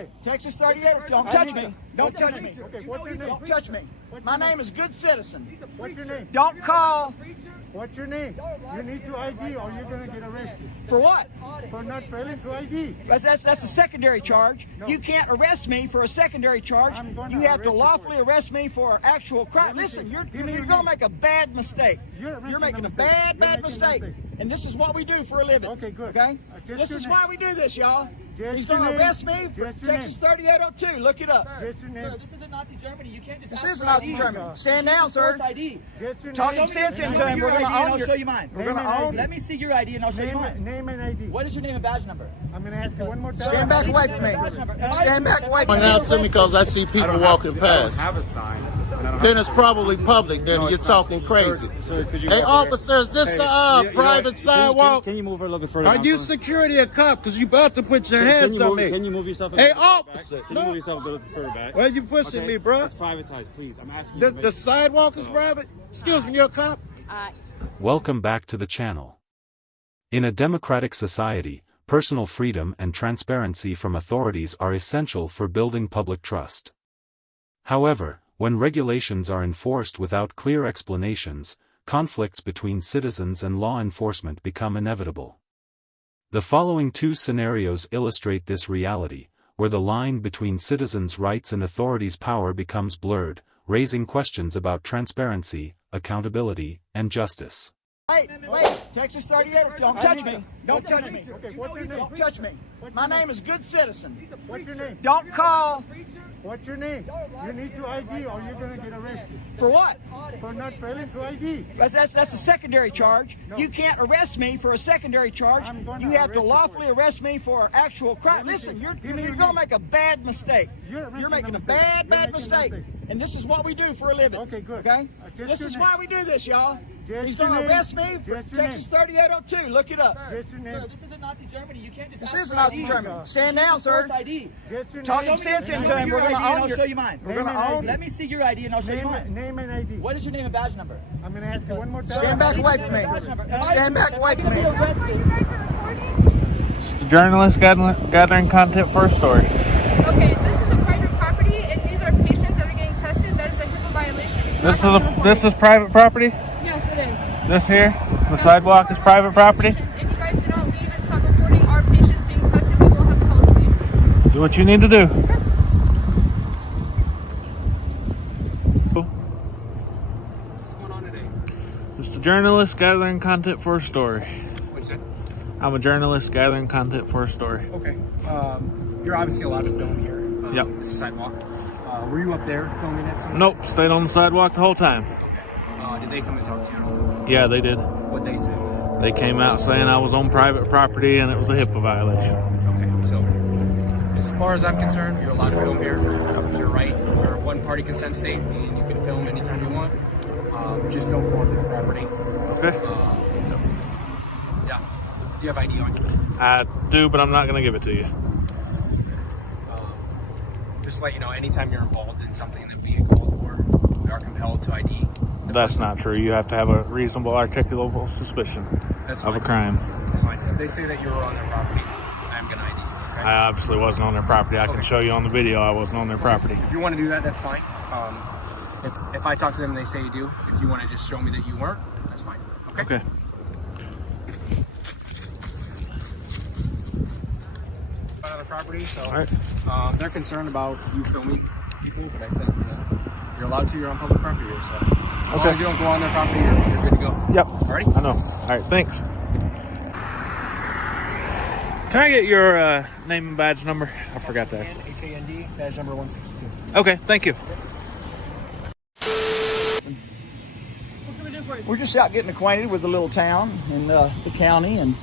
Wait, Texas 38. Don't touch me. Don't touch me. Okay, what's your name? Don't touch me. My name is Good Citizen. What's your name? Don't call. What's your name? You need to ID or you're going to get arrested. For what? For not failing to ID. That's a secondary charge. No. You can't arrest me for a secondary charge. You have to lawfully arrest me for actual crime. Listen, you're going to make a bad mistake. You're making a bad mistake. And this is what we do for a living. Okay, good. Okay? This is why we do this, y'all. He's going to arrest me for Texas 3802. Look it up. Sir, this isn't Nazi Germany. You can't just This is Nazi Germany. Stand down, sir. ID. Talk some sense into him. We're going to own I'll show you mine. We're going to own. Let me see your ID and I'll show you mine. Name and ID. What is your name and badge number? I'm going to ask you one more time. Stand back away from me. Stand back away from me. Point out to me because I see people walking past. I don't have a sign. Then it's probably public. Then you're talking crazy. Sir, could you Hey, officers, this is a private sidewalk. Can you move a little bit further? Are you security or cop? Because you about to put your hands on me. Can you move yourself? Hey, officer. Can you move yourself a little bit further back? Why are you pushing me, bro? It's privatized, please. I'm asking you. The sidewalk is private? Excuse me, you're a cop? Welcome back to the channel. In a democratic society, personal freedom and transparency from authorities are essential for building public trust. However, when regulations are enforced without clear explanations, conflicts between citizens and law enforcement become inevitable. The following two scenarios illustrate this reality, where the line between citizens' rights and authorities' power becomes blurred, raising questions about transparency, accountability, and justice. Wait, Texas 38. Don't touch me. Don't touch me. Okay, what's your name? Don't touch me. My name is Good Citizen. What's your name? Don't call. What's your name? You need to ID or you're going to get arrested. For what? For not failing to ID. That's a secondary charge. You can't arrest me for a secondary charge. You have to lawfully arrest me for actual crime. Listen, you're going to make a bad mistake. You're making a bad mistake. And this is what we do for a living. Okay, good. Okay? This is why we do this, y'all. He's going to arrest me for Texas 3802. Look it up. Sir, this isn't Nazi Germany. You can't just This is Nazi Germany. Stand down, sir. ID. Talk some sense into him. We're going to own I'll show you mine. We're going to own. Let me see your ID and I'll show you mine. Name and ID. What is your name and badge number? I'm going to ask you one more time. Stand back away from me. Stand back away from me. Just a journalist gathering content for a story. Okay, this is a private property, and these are patients that are getting tested. That is a HIPAA violation. This is private property? Yes, it is. This here? The sidewalk is private property? If you guys do not leave and stop reporting our patients being tested, we will have to call the police. Do what you need to do. What's going on today? Just a journalist gathering content for a story. What'd you say? I'm a journalist gathering content for a story. Okay. You're obviously allowed to film here. Yep. This is Sidewalk. Were you up there filming at some Nope, stayed on the sidewalk the whole time. Okay. Did they come and talk to you? Yeah, they did. What'd they say? They came out saying I was on private property and it was a HIPAA violation. Okay, so as far as I'm concerned, you're allowed to film here. You're right. We're a one-party consent state, meaning you can film anytime you want. Just don't go on their property. Okay. Yeah. Do you have ID on you? I do, but I'm not going to give it to you. Just to let you know, anytime you're involved in something that we get called for, we are compelled to ID. That's not true. You have to have a reasonable, articulable suspicion of a crime. That's fine. If they say that you were on their property, I'm going to ID you. Okay? I obviously wasn't on their property. I can show you on the video I wasn't on their property. If you want to do that, that's fine. If I talk to them and they say you do, if you want to just show me that you weren't, that's fine. Okay? Okay. On the property, so All right. they're concerned about you filming people, but I said you're allowed to. You're on public property here, so as long as you don't go on their property, you're good to go. Yep. Alrighty? I know. All right, thanks. Can I get your name and badge number? I forgot to ask. HAND, badge number 162. Okay, thank you. We're just out getting acquainted with the little town and the county, and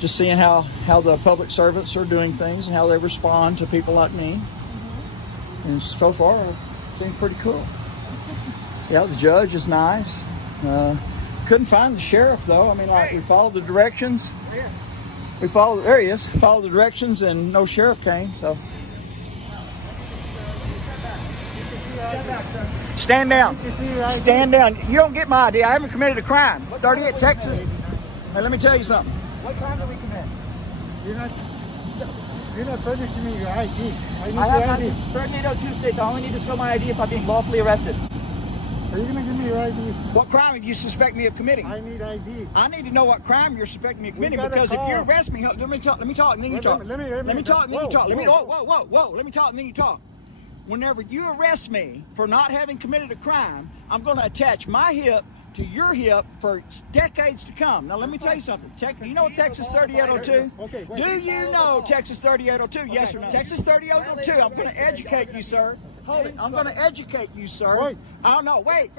just seeing how the public servants are doing things and how they respond to people like me. And so far, it seems pretty cool. Yeah, the judge is nice. Couldn't find the sheriff though. I mean, like, we followed the directions. There he is. Followed the directions and no sheriff came, so. Stand down. Stand down. You don't get my idea. I haven't committed a crime. 38 Texas. Hey, let me tell you something. What crime did we commit? You're not. You're not furnishing me your ID. I need I your have ID. 3802 states I only need to show my ID if I'm being lawfully arrested. Are you going to give me your ID? What crime do you suspect me of committing? I need ID. I need to know what crime you're suspecting me of committing, got a because if you call. arrest me, let me talk, and then you talk. Let me talk, and then you talk. whoa. Let me talk, and then you talk. Whenever you arrest me for not having committed a crime, I'm going to attach my hip to your hip for decades to come. Now, let me tell you something. You know Texas 3802? Okay, wait. Do you know Texas 3802? Yes or no? Texas 3802. I'm going to educate you, sir. Hold it. I'm going to educate you, sir. Wait. I don't know. Wait.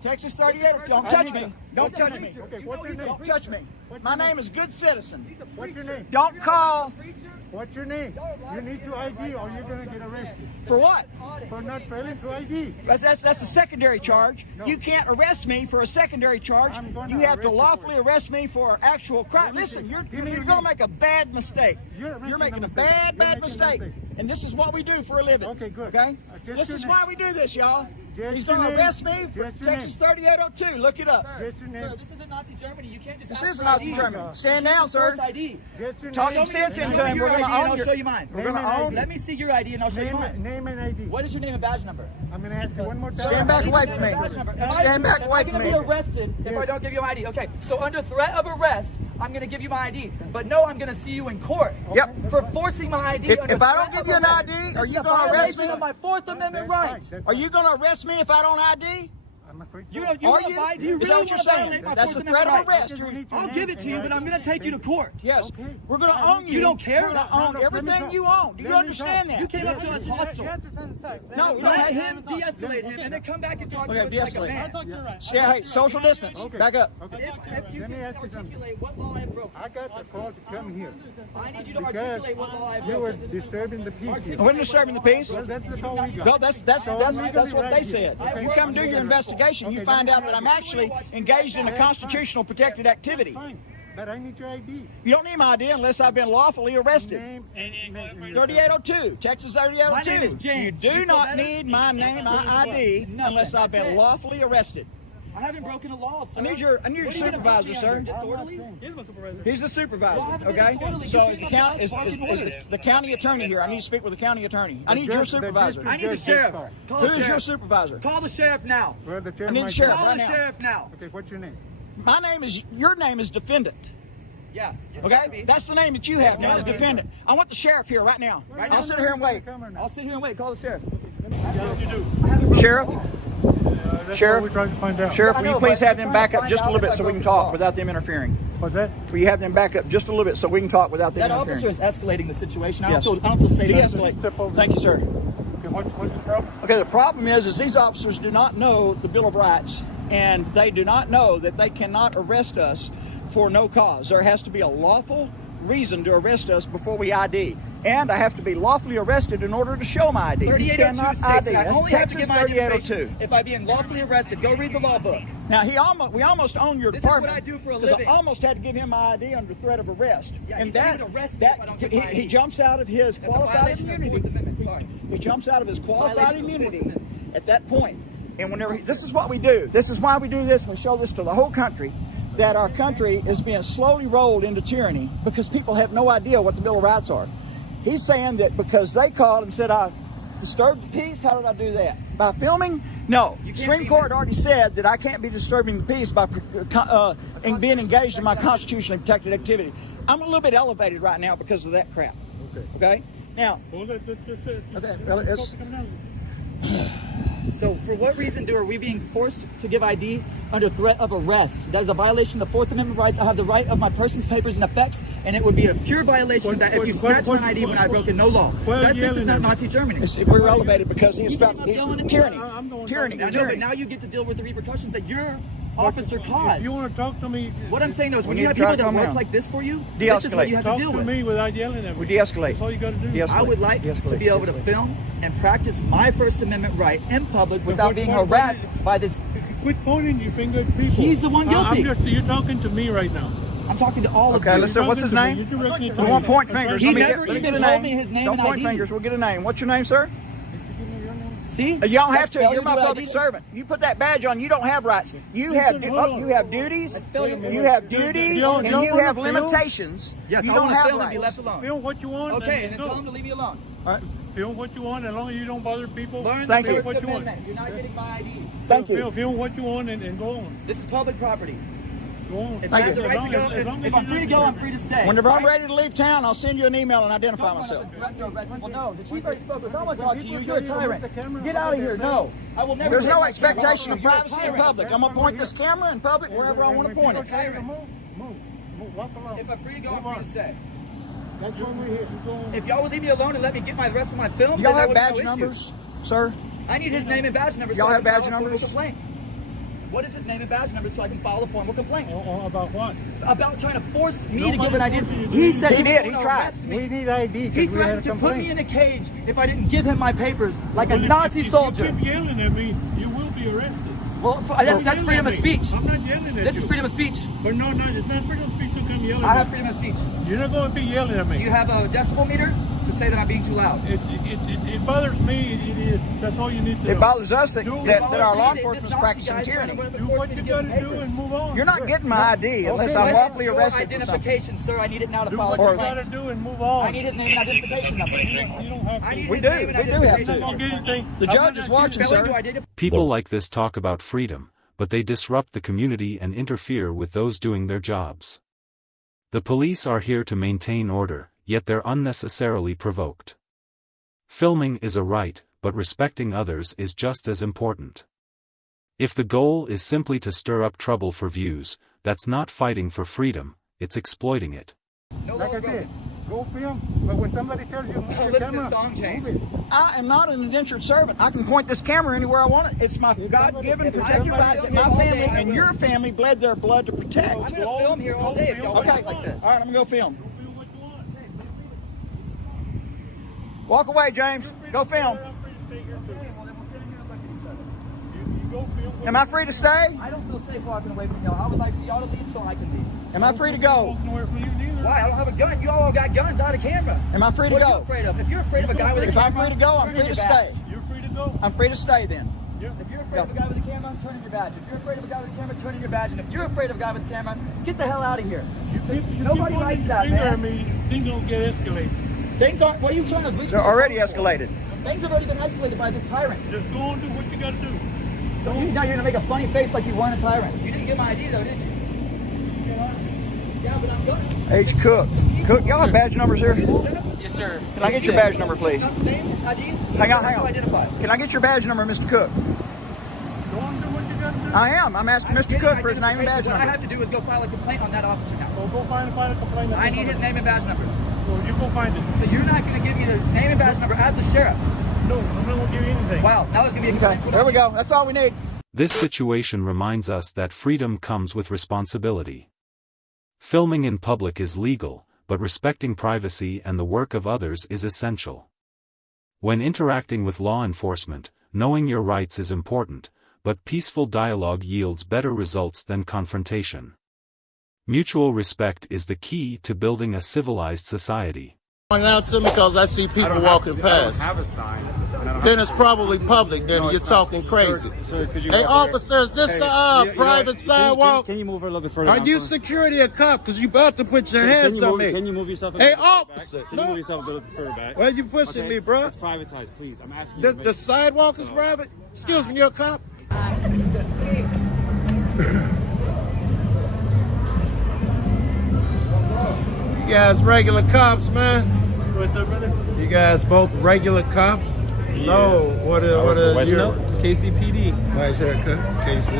Texas 3802. Don't touch me. Don't touch me. Okay, what's your name? Don't touch me. My name is Good Citizen. What's your name? Don't call. What's your name? You need your ID or you're going to get arrested. For what? For not failing to ID. That's a secondary charge. You can't arrest me for a secondary charge. I'm gonna You have to arrest you lawfully for it. arrest me for actual crime. Listen, you're going to make a bad mistake. You're making a bad mistake. And this is what we do for a living. Okay, good. Okay? Just This your is name. why we do this, y'all. Just He's your going to name. arrest me for Just your Texas name. 3802. Look it up. Just your name. Sir, this isn't Nazi Germany. You can't just This ask is for Nazi ID. Germany. Stand down, sir. Force ID. Just your Talk name. some sense into Show me him. your We're going ID to and own I'll your... show you mine. We're going to own... Let me see your ID and I'll show you mine. Name and ID. What is your name and badge number? I'm going to ask you one more time. Stand back away from me. Stand back away I'm from going to me. be arrested if I don't give you my ID. Okay, so under threat of arrest, I'm going to give you my ID. But no, I'm going to see you in court. Yep. For forcing my ID. If under I don't threat give you an of arrest. ID, This are is you a going to arrest violation me? of my Fourth Amendment rights. Are you going to arrest me if I don't ID? I'm afraid so. You Are wanna you? vi- do you Is that really what you're wanna saying? violate my That's Fourth a threat of Amendment right? arrest. You're- I'll give it to you, but I'm going to take you to court. Yes. Okay. We're going to own you. You don't care? We're going to own everything you own. Do you understand that? You came up to us hostile. No, Let him de-escalate him and then come back and talk to us Okay, like a de-escalate. man. Yeah, hey, social distance. Okay. Back up. Okay. If you Let me can ask you something. articulate what law I've broken. I got the call to come here I need you to because articulate what law I've you were broken. disturbing the peace here. We're disturbing the peace. Well, that's the call we got. No, that's what they said. Okay. You come do your investigation, you Okay, find let out me that I'm ask actually engaged in a constitutional protected activity. Fine, but I need your ID. You don't need my ID unless I've been lawfully arrested. Name and 3802, Texas My name is 3802. James. You You do feel not better? need my name, my ID, unless I've been lawfully arrested. I haven't broken a law, sir. I need your What are you gonna supervisor, put me sir. under? Disorderly? He's the supervisor, Well, I haven't been okay? disorderly. So You is the think I'm county, fucking orders. the county attorney here. I need to speak with the county attorney. I need your supervisor. I need the sheriff. Call Who the is your sheriff. supervisor? Call the sheriff now. Well, the I chairman need the might- sheriff Call right the now. sheriff now. Okay, what's your name? Your name is defendant. Yeah. it's gotta Okay? be. That's the name that you have now, is defendant. I want the sheriff here right now. I'll sit here and wait. I'll sit here and wait. Call the sheriff. Sheriff, That's Sheriff? what we're trying to find out. Sheriff, I will know, you please but have I'm them trying back to up find just a out little bit if so I we can broke the law. talk without them interfering? What's that? Will you have them back up just a little bit so we can talk without them That interfering? officer is escalating the situation. Yes. I don't feel safe. De-escalate. Thank you, sir. Okay, what's the problem? Okay, the problem is these officers do not know the Bill of Rights, and they do not know that they cannot arrest us for no cause. There has to be a lawful reason to arrest us before we ID. And I have to be lawfully arrested in order to show my ID. You 3802 cannot states ID. that I That's only have to Texas give my 3802. identification if I being lawfully arrested. Go read the law book. Now, we almost own your This is what department. I do for a because living. I almost had to give him my ID under threat of arrest. Yeah, and he's not that, even arrested that if I don't give my he ID. jumps out of his That's a qualified violation of the immunity. Fourth Amendment. Sorry. He jumps out of his qualified Violation of the immunity Fourth Amendment. at that point. And whenever this is what we do. This is why we do this. We show this to the whole country, that our country is being slowly rolled into tyranny because people have no idea what the Bill of Rights are. He's saying that because they called and said I disturbed the peace. How did I do that? By filming? No. The Supreme Court already said that I can't be disturbing the peace by being engaged in my constitutionally protected activity. I'm a little bit elevated right now because of that crap. Okay? Now, So for what reason are we being forced to give ID under threat of arrest? That is a violation of the Fourth Amendment rights. I have the right of my person's papers and effects, and it would be a pure violation that if you snatch my ID when I broken no law. This is not Nazi Germany. we're elevated because he's about tyranny. Tyranny. I know, but now you get to deal with the repercussions that your officer caused. If you want to talk to me, What I'm saying though is when We you need have to people try to that calm work down. like this for you, this is what you have to talk deal to with. me without yelling at me. We de-escalate. That's all you got to do. De-escalate. I would like De-escalate. to be able to film and practice my First Amendment right in public without what- being what- harassed by this. Quit pointing your finger at people. He's the one guilty. You're talking to me right now. I'm talking to all of Okay, you. listen, what's his name? You're directing it to We me. won't point fingers. He Let me never let me even get a told name. me his name Don't and point ID. fingers. We'll get a name. What's your name, sir? See? You don't have That's to. You're failure my to do public ID. servant. You put that badge on, you don't have rights. You have duties. failure. You have duties, don't and you have film? limitations. Yes, you I don't want to have film and be rights. left alone. Film what you want. Okay, and then go. tell him to leave me alone. All right. Film what you want, as long as you don't bother people. Learn Thank the you. First What you want. Amendment. You're not getting my ID. Thank you. Film what you want and go on. This is public property. Go on. If Thank I have you. the right to go, if I'm free to go, I'm free to stay. Whenever I'm ready to leave town, I'll send you an email and identify myself. Well, no, the chief already spoke. I want to talk to you. You're a tyrant. Get out of here. No, I will never. There's take no my expectation of camera. privacy in public. I'm going to point this camera in public wherever I want to point it. Move. Walk along. If I'm free to go, I'm free to stay. That's when we're here. You go on. If y'all would leave me alone and let me get my rest of my film, Do y'all then have there would be badge no issue. numbers, sir? I need his name and badge number. Y'all so I have can badge file a formal numbers? complaint. What is his name and badge number so I can file a formal complaint? About what? About trying to force me to Nobody give an ID. forced you to do He it. said He he did. was He gonna tried. arrest me. We need ID He because we had a threatened to put me complaint. in a cage if I didn't give him my papers, like a Well, Nazi if soldier. you keep yelling at me, you will be arrested. Well, that's freedom of speech. I'm not yelling at you. This is freedom of speech. But no, it's not freedom of speech to come yelling I at have me. freedom of speech. You're not going to be yelling at Do me. you have a decibel meter to say that I'm being too loud? It bothers me. It is. That's all you need to know. It bothers us that, Do- that our law This enforcement's Nazi practicing guy's trying to tyranny. Do what you got to do and move on. You're not getting my ID unless I'm lawfully arrested for something. Identification, sir. I need it now to Do file a what you got to complaint. do and move on. I need his name and identification number. You don't have I to. need We his do. name and We do have identification to. Don't number. get anything. The judge is watching, Failing to sir. identify. People like this talk about freedom, but they disrupt the community and interfere with those doing their jobs. The police are here to maintain order, yet they're unnecessarily provoked. Filming is a right, but respecting others is just as important. If the goal is simply to stir up trouble for views, that's not fighting for freedom, it's exploiting it. No Like I laws, said, go film. But when somebody tells you to move Oh, the listen to camera, this song change. move it. I am not an indentured servant. I can point this camera anywhere I want it. It's my God-given if protected I right film that here my all day, family I and will. your family bled their blood to protect. I'm going to film here all day if y'all Okay. act like this. All right, I'm going to go film. Do what you want. Walk away, James. Go film. I'm free to stay here too. You go film. Am I free to stay? I don't feel safe walking away from y'all. I would like for y'all to leave so I can leave. Am I free to go? Walking away from you neither. Why? I don't have a gun. You all got guns out of camera. Am I free to What are you go? afraid of? If you're afraid of a guy with a If camera, I'm free to go, I'm turn free in to your badge. stay. You're free to go. I'm free to stay then. If you're afraid of a guy with a camera, turn in your badge. If you're afraid of a guy with a camera, turn in your badge. And if you're afraid of a guy with a camera, get the hell out of here. Nobody likes that, man. Things don't get escalated. Things aren't. What are you trying to reach? They're already escalated. Things have already been escalated by this tyrant. Just go and do what you got to do. Now you're gonna make a funny face like you weren't a tyrant. You didn't get my ID though, did you? Yeah, but I'm going. H. Cook. Cook, y'all have badge numbers here? Yes, sir. Can I get your badge number, please? Name, ID? Hang on, hang on. Identify. Can I get your badge number, Mr. Cook? Go and do what you got to do. I am. I'm asking Mr. Cook for his name and badge What I number. have to do is go file a complaint on that officer now. So go find a complaint. I need his name and badge number. So you go find it. So you're not going to give me the name and badge number as the sheriff. No, I'm not going to give you anything. Wow, now it's going to be a Okay, complaint. there we go. That's all we need. This situation reminds us that freedom comes with responsibility. Filming in public is legal, but respecting privacy and the work of others is essential. When interacting with law enforcement, knowing your rights is important, but peaceful dialogue yields better results than confrontation. Mutual respect is the key to building a civilized society. Point out to me because I see people walking past. I don't have a sign. Then it's probably public. Then you're talking crazy. Sir, could you Hey, walk over here? officers, this Hey, private sidewalk. Can you move a little bit further? Are down you for me? security or cop? Because you about to put your Can hands you on move- me. Can you move yourself? a Hey, little bit back? officer. Can you move yourself a little bit further back? Why you pushing me, bro? It's privatized, please. I'm asking you. The, to make- the sidewalk is private? Excuse me, you're a cop? You guys regular cops, man? What's up, brother? You guys both regular cops? No, what are you? KCPD. Nice haircut, Casey.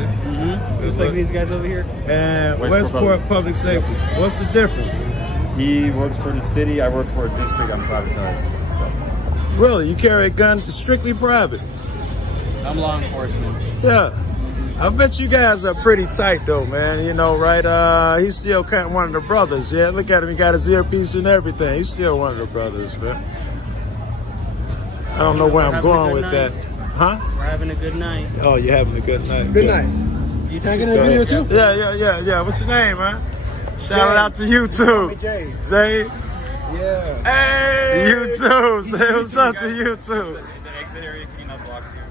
Just like these guys over here. And Westport Westport Public Safety. What's the difference? He works for the city. I work for a district. I'm privatized. Really, you carry a gun strictly private? I'm law enforcement. Yeah. I bet you guys are pretty tight though, man. You know, right? He's still kind of one of the brothers. Yeah, look at him. He got his earpiece and everything. He's still one of the brothers, man. I don't know where I'm going with that. Huh? We're having a good night. Oh, you're having a good night. Good night. You taking a video too? Yeah. What's your name, man? Shout it out to you too. Zay. Yeah. Hey. You too. Say what's up to you too. The exit area, can you not block here?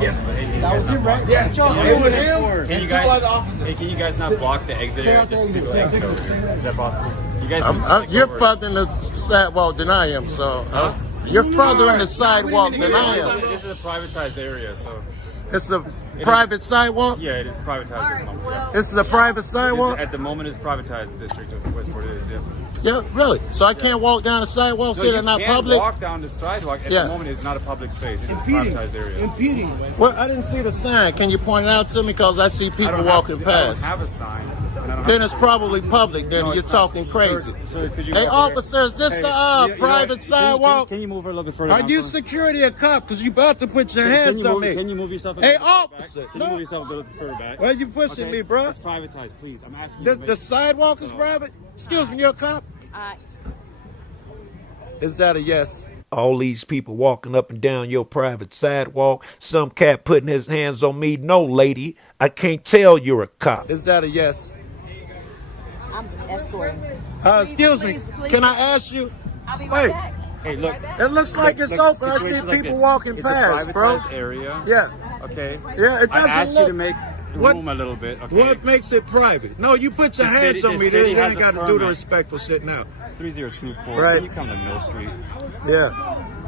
That was him, right? Yeah. It was him. Can you guys not block the exit area just to take over? Is that possible? You guys. You're further in the sidewalk than I am, so you're further in the sidewalk than I am. This is a privatized area, so. It's a private sidewalk? Yeah, it is privatized at the moment. Yeah. This is a private sidewalk? At the moment, it's privatized. The district of Westport is, yeah. Yeah, really? So I can't walk down the sidewalk, so they're not public? You can walk down the sidewalk. At the moment, it's not a public space. It's a privatized area. Impeding. Well, I didn't see the sign. Can you point it out to me? Because I see people walking past. I don't have a sign. Then it's probably public. Then you're talking crazy. Sir, could you hey, officers, this is a private sidewalk. Can you move a little bit further? Are you security or cop? Because you about to put your hands on me. Can you move yourself? Hey, officer. Can you move yourself a little further back? Why are you pushing me, bro? It's privatized, please. I'm asking you. The sidewalk is private? Excuse me, you're a cop? Is that a yes? All these people walking up and down your private sidewalk. Some cat putting his hands on me. No, lady. I can't tell you're a cop. Is that a yes? I'm escorting. Excuse me. Please. Can I ask you? I'll be right back. Hey, look. It looks like it's open. I see people walking past, bro. It's a privatized area. Yeah. Okay. Yeah, it doesn't I asked look... you to make room a little bit. Okay. What makes it private? No, you put your hands on me. Then you ain't got to do the respectful shit now. 3024. Right. Can you come to Mill Street? Yeah.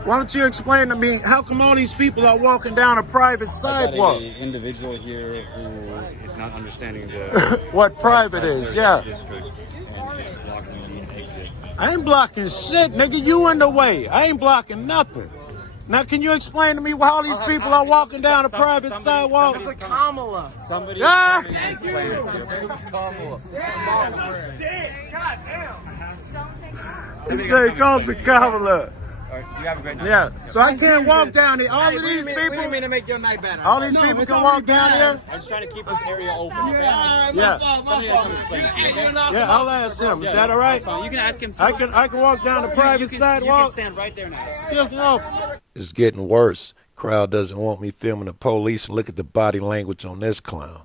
Why don't you explain to me how come all these people are walking down a private sidewalk? I got an individual here who is not understanding the what private is, yeah. District and is blocking the exit. I ain't blocking shit, nigga. You in the way. I ain't blocking nothing. Now, can you explain to me why all these people are walking down a private sidewalk? Kamala. Somebody Ah! explain it to you. Kamala. God damn. He said he calls it Kamala. You have a great night. Yeah, so I can't walk down here. All of these We didn't people, mean to make your night better. all these people can walk down here? I'm just trying to keep this area open. Yeah. Somebody else can explain it to you, okay? Yeah, I'll ask him. Is that all right? You can ask him too. I can walk down the private You sidewalk. can stand right there now. Excuse me, officer. It's getting worse. Crowd doesn't want me filming the police. Look at the body language on this clown.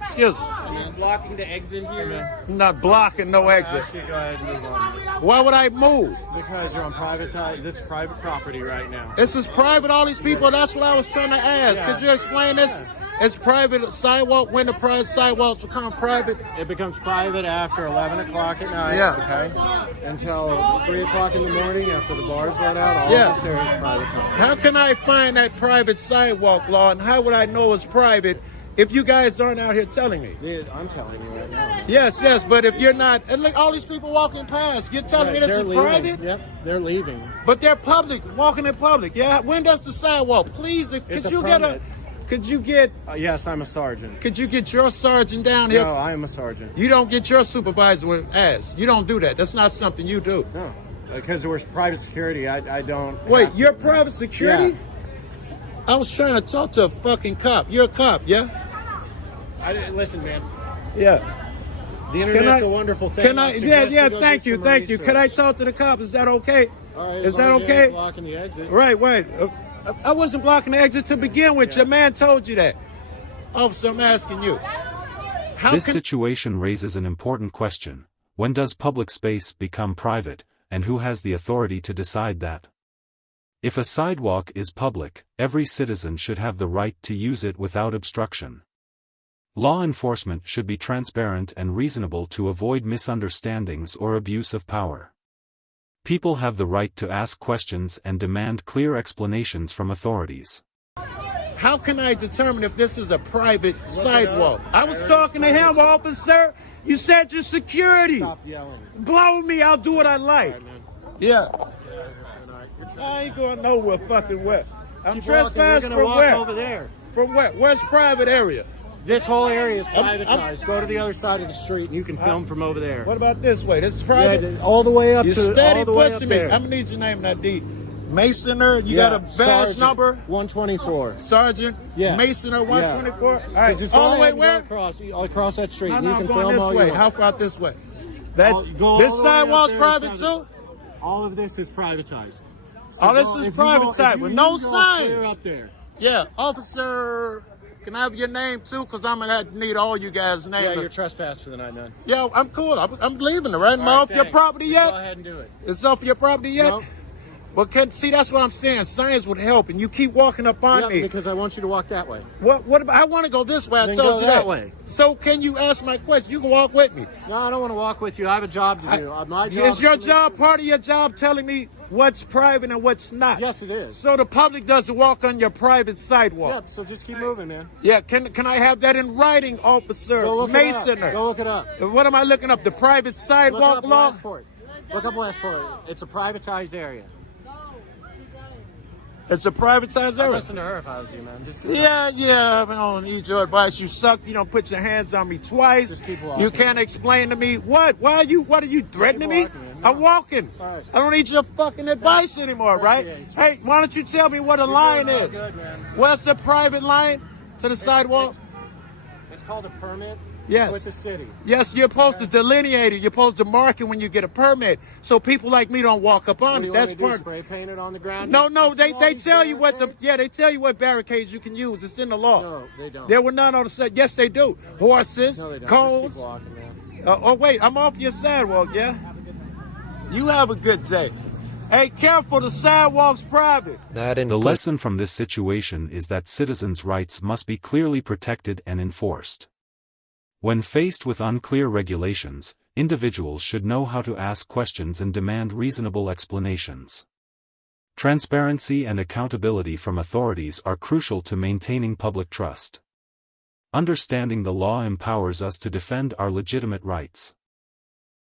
Excuse me. You're blocking the exit here. I'm not blocking no exit. Go ahead and move on. Why would I move? Because you're on this is private property right now. This is private, all these people. That's what I was trying to ask. Could you explain this? It's private sidewalk. When the private sidewalks become private? It becomes private after 11 o'clock at night. Yeah. Okay. Until 3 o'clock in the morning after the bars let out. All this area is private time. How can I find that private sidewalk law, and how would I know it's private if you guys aren't out here telling me? Dude, I'm telling you right now. Yes, but if you're not, and look, all these people walking past, you're telling me this is private? Yep, they're leaving. But they're public, walking in public. Yeah. When does the sidewalk? Please, could you get? Yes, I'm a sergeant. Could you get your sergeant down here? No, I am a sergeant. You don't get your supervisor with ass. You don't do that. That's not something you do. No, because we're private security. I don't. Wait, you're private security? Yeah. I was trying to talk to a fucking cop. You're a cop, yeah? Listen, man. Yeah. The internet's a wonderful thing. Can I? Yeah. Thank you. Can I talk to the cop? Is that okay? Is that okay? Blocking the exit. Right. I wasn't blocking the exit to begin with. Your man told you that. Officer, I'm asking you. This situation raises an important question. When does public space become private, and who has the authority to decide that? If a sidewalk is public, every citizen should have the right to use it without obstruction. Law enforcement should be transparent and reasonable to avoid misunderstandings or abuse of power. People have the right to ask questions and demand clear explanations from authorities. How can I determine if this is a private sidewalk? I was talking to him, officer. You said you're security. Stop yelling. Blow me, I'll do what I like. Yeah. I ain't going nowhere fucking west. I'm trespassing from where? Over there. From where? Where's private area? This whole area is privatized. Go to the other side of the street and you can film from over there. What about this way? This is private? Yeah, all the way up You're to steady all the way up pushing me. there. I'm gonna need your name and ID. Masoner, you got a badge Sergeant, number? 124. Sergeant? Yeah. Masoner, 124? Yeah. All right, just all the way go where? across that street. No, and you I'm can going film this all way. you want. How far out this way? This sidewalk's private too? All of this is privatized. All this is privatized with no signs. Up there. Yeah, officer, can I have your name too? Because I'm going to need all you guys' names. Yeah, you're trespassed for the night, man. Yeah, I'm cool. I'm leaving it, right? Am I off your property yet? Go ahead and do it. It's off your property yet? Nope. But see, that's what I'm saying. Science would help, and you keep walking up on me. Because I want you to walk that way. What about, I want to go this way. I Then told go you that way. So can you ask my question? You can walk with me. No, I don't want to walk with you. I have a job to do. My job Is your to job part of your job telling me what's private and what's not? Yes, it is. So the public doesn't walk on your private sidewalk. Yep, so just keep moving, man. Yeah, can I have that in writing, officer? Go look Masoner. it up. Go look it up. What am I looking up? The private sidewalk law? Look up Westport. It's a privatized area. It's a privatized I'd area. listen to her if I was you, man. Just Yeah, I don't need your advice. You suck. You don't put your hands on me twice. Just keep walking. You can't explain to me what? What are you threatening me? Walking, I'm walking. All right. I don't need your fucking advice anymore, right? Hey, why don't you tell me what a line is? Good, man. What's the private line to the sidewalk? It's called a permit. Yes. With the city. Yes, you're supposed to delineate it. You're supposed to mark it when you get a permit, so people like me don't walk up on it. That's part. Spray paint it on the ground. No, they tell you what they tell you what barricades you can use. It's in the law. No, they don't. There were none on the side. Yes, they do. Horses, No, they don't. cones. Just keep walking, man. Oh wait, I'm off your sidewalk. Yeah. You have a good day. Hey, careful, the sidewalk's private. The lesson from this situation is that citizens' rights must be clearly protected and enforced. When faced with unclear regulations, individuals should know how to ask questions and demand reasonable explanations. Transparency and accountability from authorities are crucial to maintaining public trust. Understanding the law empowers us to defend our legitimate rights.